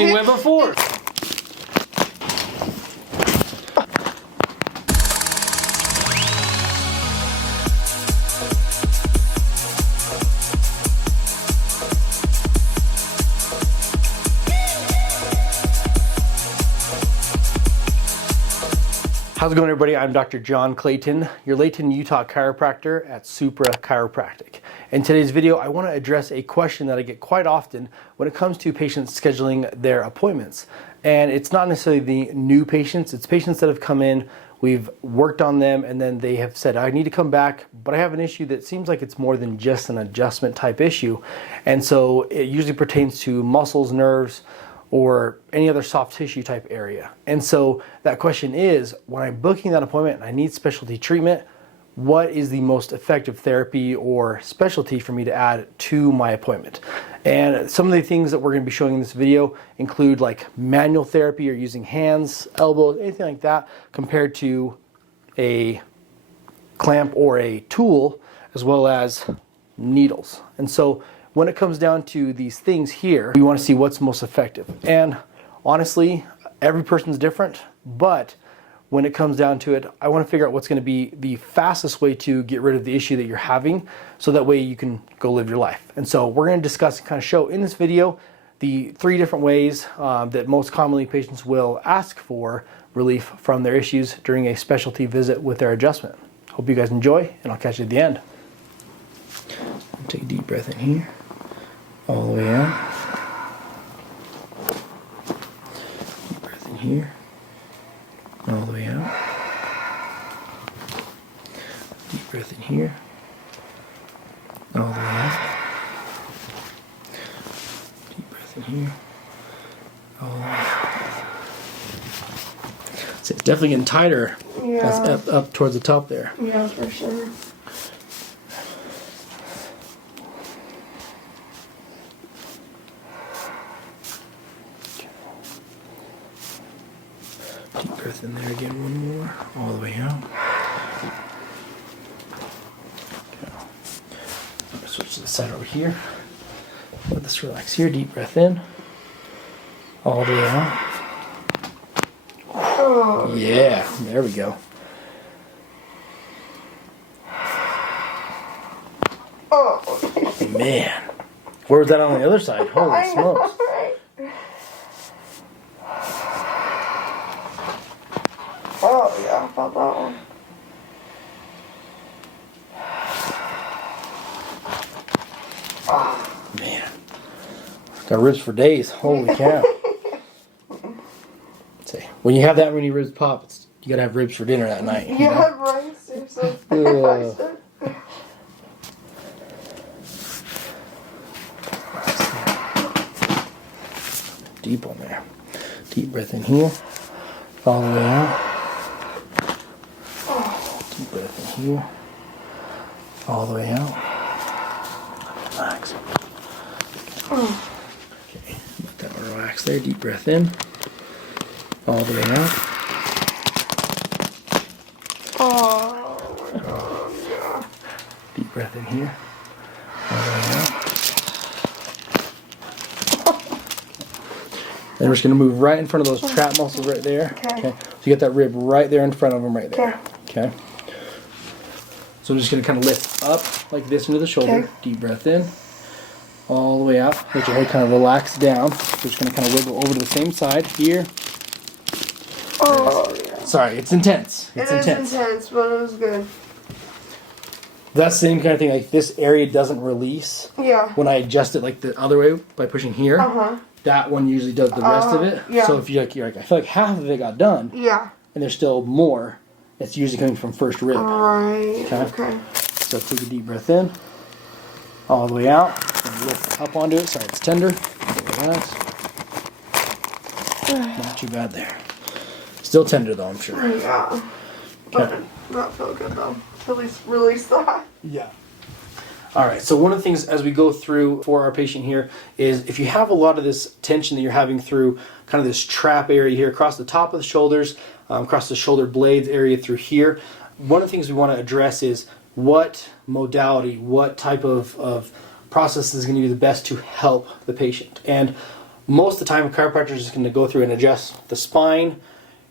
everything went before. How's it going, everybody? I'm Dr. John Clayton, your Layton, Utah chiropractor at Supra Chiropractic. In today's video, I want to address a question that I get quite often when it comes to patients scheduling their appointments. And it's not necessarily the new patients, it's patients that have come in, we've worked on them, and then they have said, I need to come back, but I have an issue that seems like it's more than just an adjustment type issue. And so it usually pertains to muscles, nerves, or any other soft tissue type area. And so that question is, when I'm booking that appointment and I need specialty treatment, what is the most effective therapy or specialty for me to add to my appointment? And some of the things that we're going to be showing in this video include like manual therapy or using hands, elbows, anything like that, compared to a clamp or a tool, as well as needles. And so when it comes down to these things here, we want to see what's most effective. And honestly, every person's different, but when it comes down to it, I want to figure out what's going to be the fastest way to get rid of the issue that you're having, so that way you can go live your life. And so we're going to discuss and kind of show in this video the 3 different ways that most commonly patients will ask for relief from their issues during a specialty visit with their adjustment. Hope you guys enjoy, and I'll catch you at the end. Take a deep breath in here. All the way out. Deep breath in here. All the way out. Deep breath in here. All the way out. Deep breath in here. All the way out. So it's definitely getting tighter. Yeah. That's up towards the top there. Yeah, for sure. Deep breath in there again, one more, all the way out. Okay. I'm going to switch to the side over here. Let this relax here. Deep breath in, all the way out. Oh. Yeah, there we go. Oh. Man, where was that on the other side? Holy smokes. Oh, yeah, I felt that one. Man, got ribs for days. Holy cow. See, when you have that many ribs pop, you gotta have ribs for dinner that night. Yeah, right. Seriously. Deep on there. Deep breath in here. All the way out. Deep breath in here. All the way out. Relax. Okay, let that one relax there. Deep breath in. All the way out. Oh. Deep breath in here. All the way out. And we're just going to move right in front of those trap muscles right there. Okay. So you get that rib right there in front of them right there. Okay. So I'm just going to kind of lift up like this into the shoulder. Okay. Deep breath in. All the way out. Let your head kind of relax down. We're just going to kind of wiggle over to the same side here. Oh, yeah. Sorry, it's intense. It's intense. It is intense, but it was good. That's the same kind of thing. Like this area doesn't release. Yeah. When I adjust it like the other way by pushing here. Uh-huh. That one usually does the rest of it. Yeah. So if you're like, I feel like half of it got done. Yeah. And there's still more. It's usually coming from first rib. Right. Okay. So take a deep breath in. All the way out. And lift up onto it. Sorry, it's tender. Relax. Not too bad there. Still tender though, I'm sure. Yeah. But that felt good though. At least release that. Yeah. All right, so one of the things as we go through for our patient here is if you have a lot of this tension that you're having through kind of this trap area here across the top of the shoulders, across the shoulder blades area through here, one of the things we want to address is what modality, what type of process is going to be the best to help the patient. And most of the time a chiropractor is just going to go through and adjust the spine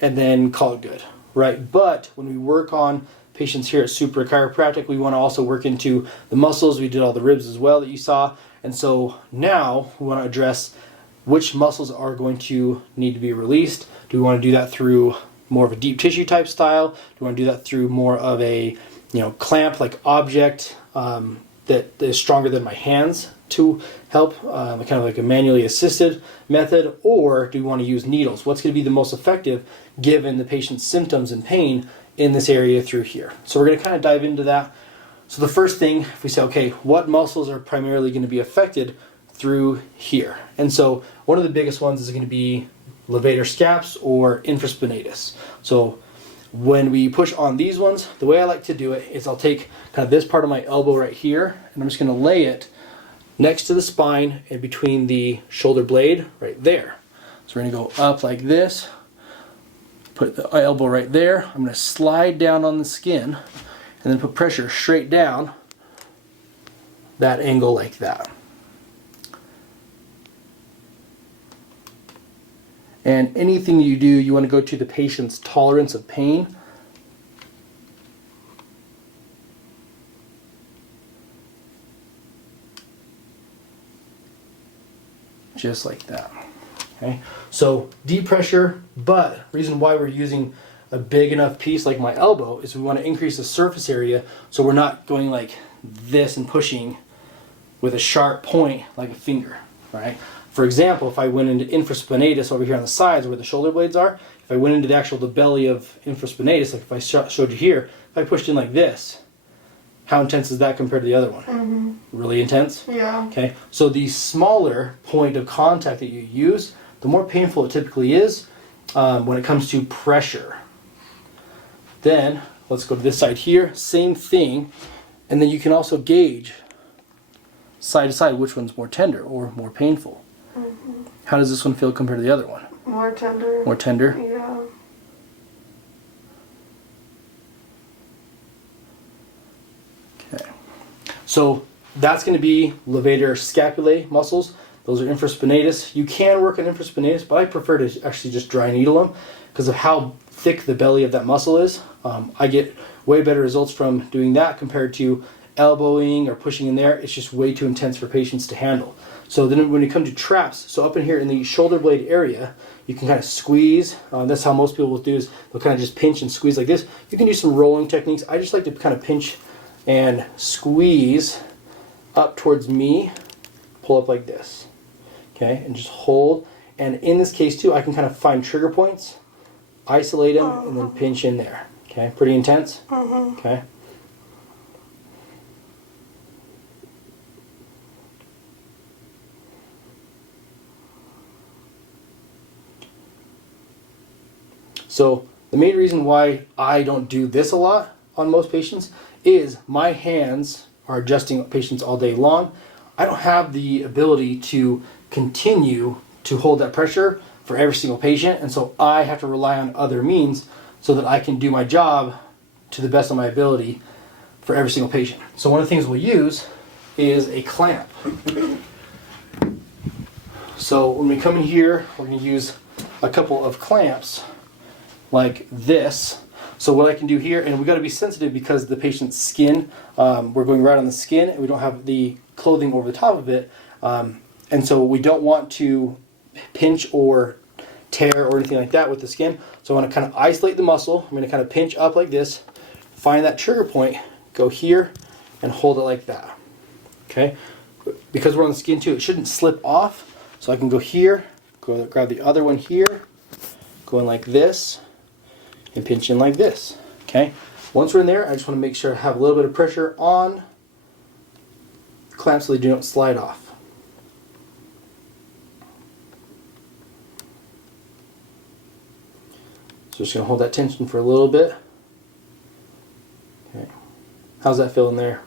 and then call it good, right? But when we work on patients here at Supra Chiropractic, we want to also work into the muscles. We did all the ribs as well that you saw. And so now we want to address which muscles are going to need to be released. Do we want to do that through more of a deep tissue type style? Do we want to do that through more of a clamp like object that is stronger than my hands to help, kind of like a manually assisted method? Or do we want to use needles? What's going to be the most effective given the patient's symptoms and pain in this area through here? So we're going to kind of dive into that. So the first thing, if we say, okay, what muscles are primarily going to be affected through here? And so one of the biggest ones is going to be levator scaps or infraspinatus. So when we push on these ones, the way I like to do it is I'll take kind of this part of my elbow right here, and I'm just going to lay it next to the spine and between the shoulder blade right there. So we're going to go up like this, put the elbow right there. I'm going to slide down on the skin and then put pressure straight down that angle like that. And anything you do, you want to go to the patient's tolerance of pain. Just like that. Okay. So deep pressure, but reason why we're using a big enough piece like my elbow is we want to increase the surface area so we're not going like this and pushing with a sharp point like a finger, right? For example, if I went into infraspinatus over here on the sides where the shoulder blades are, if I went into the belly of infraspinatus, like if I showed you here, if I pushed in like this, how intense is that compared to the other one? Mm-hmm. Really intense? Yeah. Okay, so the smaller point of contact that you use, the more painful it typically is when it comes to pressure. Then, let's go to this side here, same thing, and then you can also gauge side to side which one's more tender or more painful. Mm-hmm. How does this one feel compared to the other one? More tender. More tender? Yeah. Okay. So that's going to be levator scapulae muscles. Those are infraspinatus. You can work on infraspinatus, but I prefer to actually just dry needle them because of how thick the belly of that muscle is. I get way better results from doing that compared to elbowing or pushing in there. It's just way too intense for patients to handle. So then when you come to traps, so up in here in the shoulder blade area, you can kind of squeeze. That's how most people will do is they'll kind of just pinch and squeeze like this. You can do some rolling techniques. I just like to kind of pinch and squeeze up towards me, pull up like this, okay, and just hold. And in this case too, I can kind of find trigger points, isolate them, and then pinch in there. Okay, pretty intense. Okay. So the main reason why I don't do this a lot on most patients is my hands are adjusting patients all day long. I don't have the ability to continue to hold that pressure for every single patient, and so I have to rely on other means so that I can do my job to the best of my ability for every single patient. So one of the things we'll use is a clamp. So when we come in here, we're going to use a couple of clamps like this. So what I can do here, and we got to be sensitive because the patient's skin, we're going right on the skin and we don't have the clothing over the top of it, and so we don't want to pinch or tear or anything like that with the skin. So I want to kind of isolate the muscle. I'm going to kind of pinch up like this, find that trigger point, go here and hold it like that. Okay, because we're on the skin too, it shouldn't slip off. So I can go here, go grab the other one here, go in like this, and pinch in like this. Okay, once we're in there, I just want to make sure I have a little bit of pressure on the clamps so they do not slide off. So just going to hold that tension for a little bit. Okay, how's that feel in there?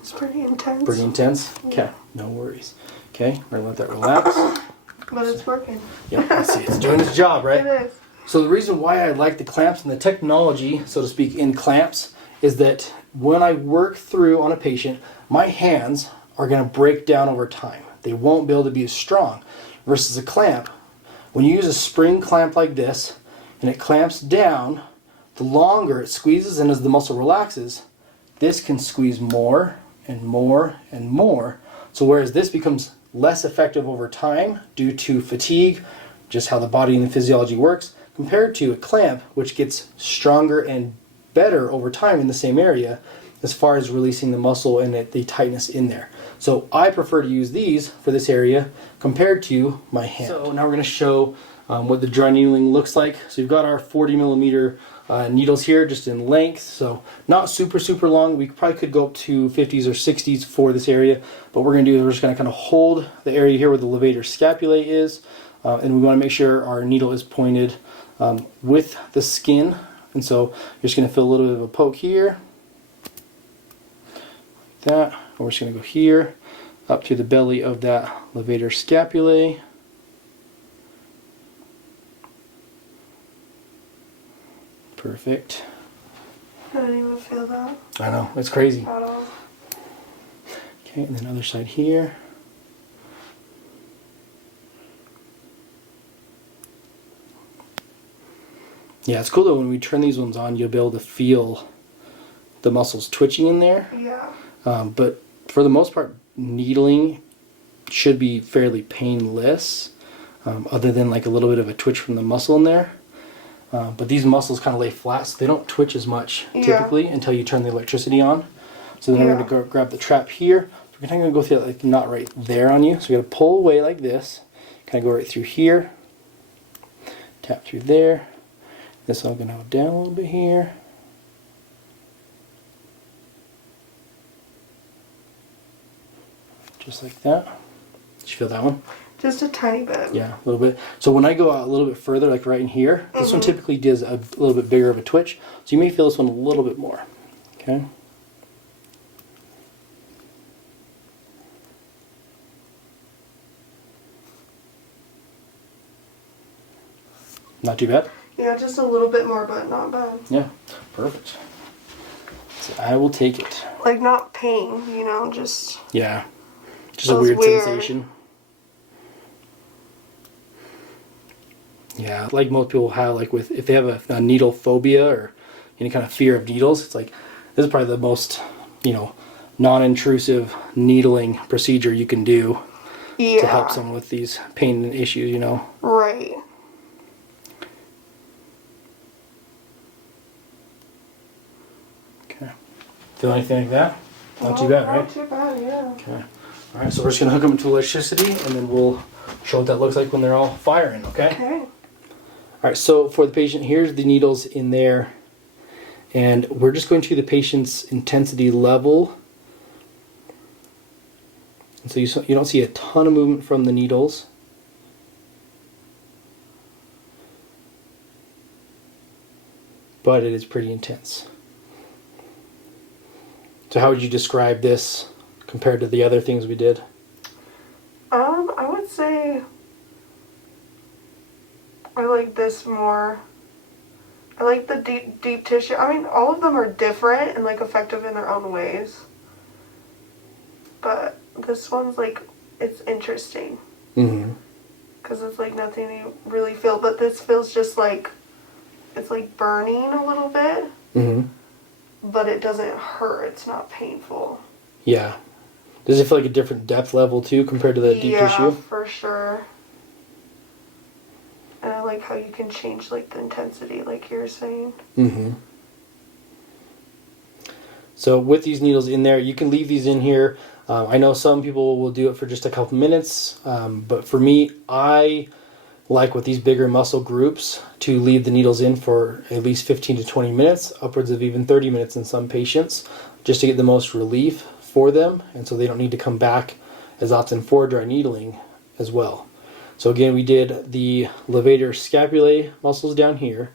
It's pretty intense. Pretty intense? Yeah. Okay, no worries. Okay, we're going to let that relax. But it's working. Yep, let's see, it's doing its job, right? It is. So the reason why I like the clamps and the technology, so to speak, in clamps is that when I work through on a patient, my hands are going to break down over time. They won't be able to be as strong. versus a clamp. When you use a spring clamp like this, and it clamps down, the longer it squeezes, and as the muscle relaxes, this can squeeze more and more and more. So whereas this becomes less effective over time due to fatigue, just how the body and the physiology works, compared to a clamp, which gets stronger and better over time in the same area as far as releasing the muscle and the tightness in there. So I prefer to use these for this area compared to my hand. So now we're going to show what the dry needling looks like. So you've got our 40 millimeter needles here, just in length, so not super long. We probably could go up to 50s or 60s for this area, but what we're going to do is we're just going to kind of hold the area here where the levator scapulae is, and we want to make sure our needle is pointed with the skin. And so you're just going to feel a little bit of a poke here, like that, and we're just going to go here up to the belly of that levator scapulae. Perfect. I don't even feel that. I know, it's crazy. At all. Okay, and then other side here. Yeah, it's cool though, when we turn these ones on, you'll be able to feel the muscles twitching in there. Yeah. But for the most part, needling should be fairly painless, other than like a little bit of a twitch from the muscle in there. But these muscles kind of lay flat, so they don't twitch as much typically until you turn the electricity on. So then we're going to go grab the trap here. So we're kind of going to go through that like knot right there on you. So we're going to pull away like this, kind of go right through here, tap through there. This all going to go down a little bit here. Just like that. Did you feel that one? Just a tiny bit. Yeah, a little bit. So when I go out a little bit further, like right in here, this one typically does a little bit bigger of a twitch. So you may feel this one a little bit more. Okay. Not too bad? Yeah, just a little bit more, but not bad. Yeah, perfect. So I will take it. Like, not pain, you know, just... Yeah, just a weird sensation. Yeah, like most people have, like with if they have a needle phobia or any kind of fear of needles, it's like this is probably the most, you know, non-intrusive needling procedure you can do to help someone with these pain issues, you know. Right. Okay. Feel anything like that? Not too bad, right? Not too bad, yeah. Okay. All right, so we're just gonna hook them into electricity, and then we'll show what that looks like when they're all firing. Okay. Okay. All right, so for the patient, here's the needles in there, and we're just going to the patient's intensity level. And so you don't see a ton of movement from the needles. But it is pretty intense. So how would you describe this compared to the other things we did? I would say I like this more. I like the deep tissue. I mean, all of them are different and like effective in their own ways. But this one's like, it's interesting. Mm-hmm. Because it's like nothing you really feel. But this feels just like, it's like burning a little bit. Mm-hmm. But it doesn't hurt. It's not painful. Yeah. Does it feel like a different depth level too compared to the deep tissue? Yeah, for sure. And I like how you can change like the intensity, like you were saying. Mm-hmm. So with these needles in there, you can leave these in here. I know some people will do it for just a couple minutes, but for me, I like with these bigger muscle groups to leave the needles in for at least 15 to 20 minutes, upwards of even 30 minutes in some patients, just to get the most relief for them, and so they don't need to come back as often for dry needling as well. So again, we did the levator scapulae muscles down here,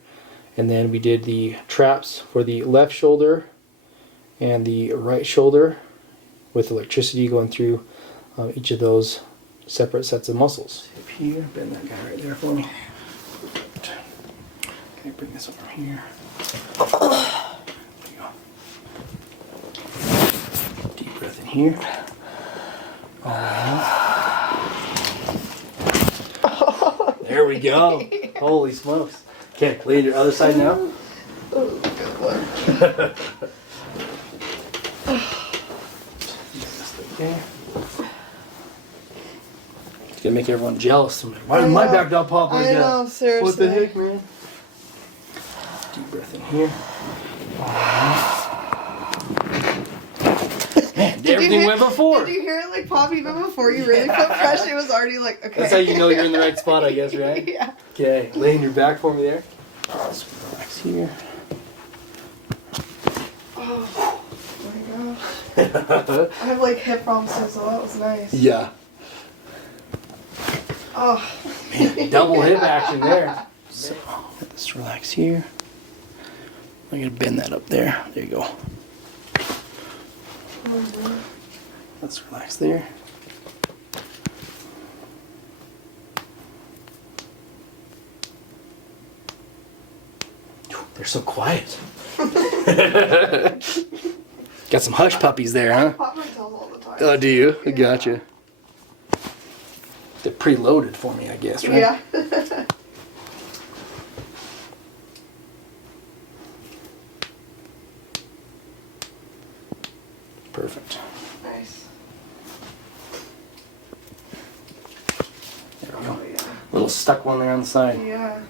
and then we did the traps for the left shoulder and the right shoulder with electricity going through each of those separate sets of muscles. Up here, bend that guy right there for me. Okay, bring this over here. There you go. Deep breath in here. All right. There we go. Holy smokes. Okay, lay on your other side now. Oh, good one. Okay. It's gonna make everyone jealous. Why did my back not pop like that? I know, seriously. What the heck, man? Deep breath in here. Man, everything went before. Did you hear it like pop even before you really put pressure? It was already like, okay. That's how you know you're in the right spot, I guess, right? Yeah. Okay, laying your back for me there. Just relax here. Oh my gosh. I have like hip problems too, so that was nice. Yeah. Oh. Man, double hip action there. So, let's relax here. I'm gonna bend that up there. There you go. Let's relax there. They're so quiet. Got some hush puppies there, huh? I pop my toes all the time. Oh, do you? Yeah. Gotcha. They're preloaded for me, I guess, right? Yeah. Perfect. Nice. There we go. Oh, yeah. Little stuck one there on the side. Yeah.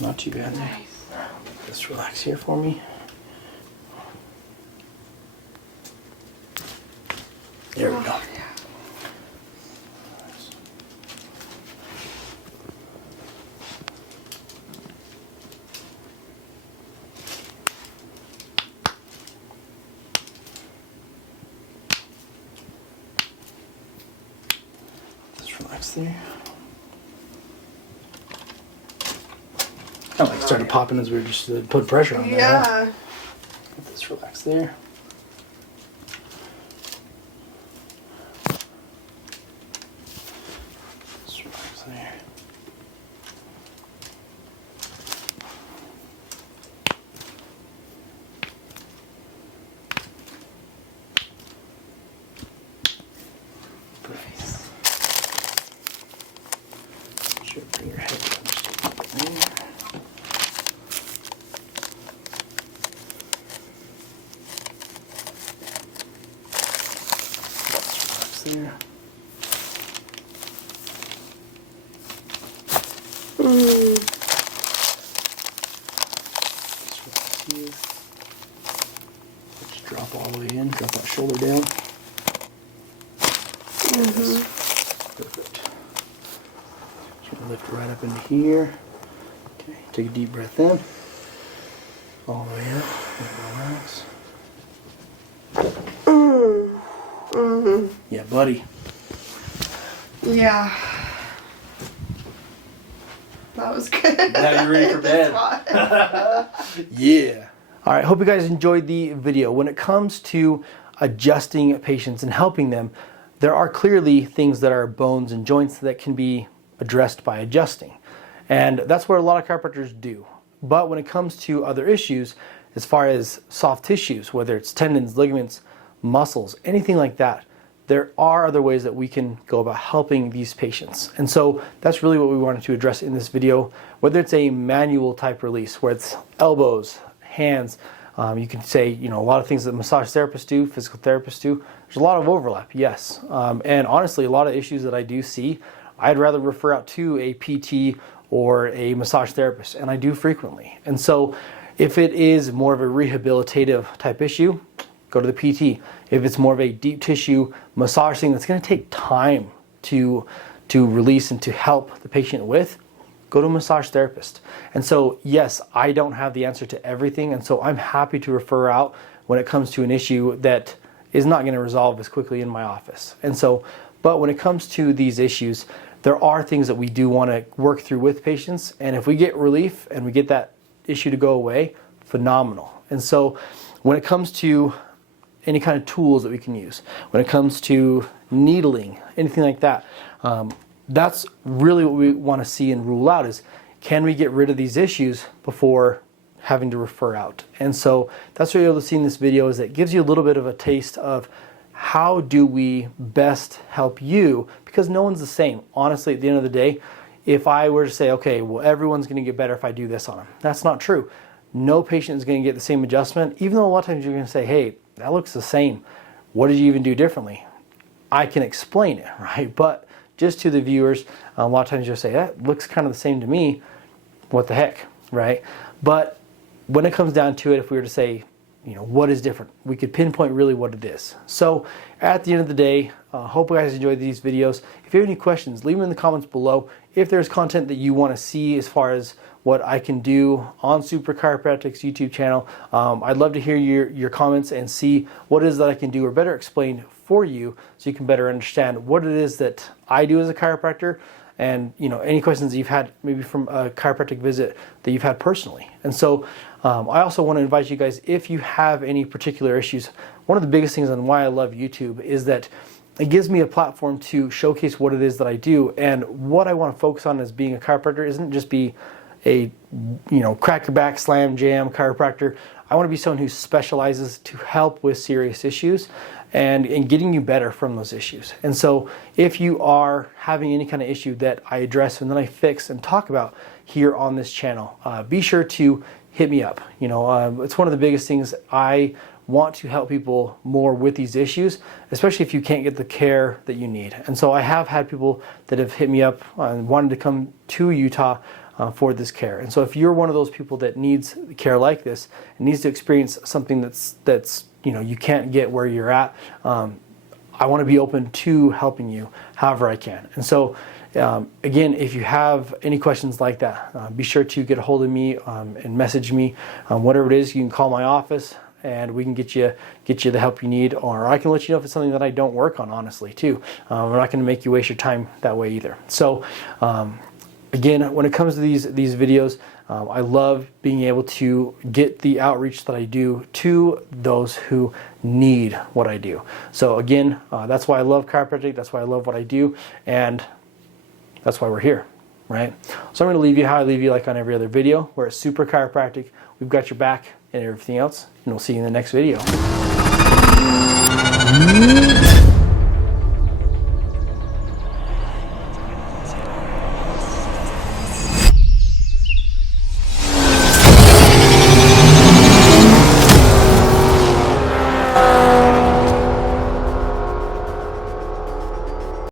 Not too bad there. Nice. Just relax here for me. There we go. Yeah. Just relax there. Kind of like started popping as we were just putting pressure on there. Yeah. Just relax there. Just relax there. Perfect. Should bring your head down just a little bit there. There. Just drop all the way in, drop that shoulder down. Perfect. Just gonna lift right up into here. Okay, take a deep breath in. All the way up, and relax. Yeah, buddy. Yeah. That was good. Now you're ready for bed. Yeah. All right, hope you guys enjoyed the video. When it comes to adjusting patients and helping them, there are clearly things that are bones and joints that can be addressed by adjusting. And that's what a lot of chiropractors do. But when it comes to other issues, as far as soft tissues, whether it's tendons, ligaments, muscles, anything like that, there are other ways that we can go about helping these patients. And so that's really what we wanted to address in this video, whether it's a manual type release, where it's elbows, hands, you can say, a lot of things that massage therapists do, physical therapists do. There's a lot of overlap, yes. And honestly, a lot of issues that I do see, I'd rather refer out to a PT or a massage therapist, and I do frequently. And so if it is more of a rehabilitative type issue, go to the PT. If it's more of a deep tissue massage thing that's going to take time to release and to help the patient with, go to a massage therapist. And so, yes, I don't have the answer to everything, and so I'm happy to refer out when it comes to an issue that is not going to resolve as quickly in my office. And so, but when it comes to these issues, there are things that we do want to work through with patients, and if we get relief and we get that issue to go away, phenomenal. And so when it comes to any kind of tools that we can use, when it comes to needling, anything like that, that's really what we want to see and rule out is, can we get rid of these issues before having to refer out? And so that's what you're able to see in this video, is that it gives you a little bit of a taste of how do we best help you? Because no one's the same. Honestly, at the end of the day, if I were to say, okay, well, everyone's going to get better if I do this on them, that's not true. No patient is going to get the same adjustment, even though a lot of times you're going to say, hey, that looks the same. What did you even do differently? I can explain it, right? But just to the viewers, a lot of times you'll say, that looks kind of the same to me. What the heck, right? But when it comes down to it, if we were to say, what is different, we could pinpoint really what it is. So at the end of the day, hope you guys enjoyed these videos. If you have any questions, leave them in the comments below. If there's content that you want to see as far as what I can do on Supra Chiropractic's YouTube channel, I'd love to hear your comments and see what it is that I can do or better explain for you so you can better understand what it is that I do as a chiropractor, and any questions that you've had maybe from a chiropractic visit that you've had personally. And so I also want to invite you guys, if you have any particular issues, one of the biggest things on why I love YouTube is that it gives me a platform to showcase what it is that I do. And what I want to focus on as being a chiropractor isn't just be a crack your back, slam, jam chiropractor. I want to be someone who specializes to help with serious issues and getting you better from those issues. And so if you are having any kind of issue that I address and then I fix and talk about here on this channel, be sure to hit me up. It's one of the biggest things. I want to help people more with these issues, especially if you can't get the care that you need. And so I have had people that have hit me up and wanted to come to Utah for this care. And so if you're one of those people that needs care like this and needs to experience something that's you can't get where you're at, I want to be open to helping you however I can. And so again, if you have any questions like that, be sure to get a hold of me and message me. Whatever it is, you can call my office and we can get you the help you need, or I can let you know if it's something that I don't work on, honestly, too. I'm not going to make you waste your time that way either. So again, when it comes to these videos, I love being able to get the outreach that I do to those who need what I do. So again, that's why I love chiropractic, that's why I love what I do, and that's why we're here, right? So I'm going to leave you how I leave you, like on every other video. We're at Supra Chiropractic. We've got your back and everything else, and we'll see you in the next video.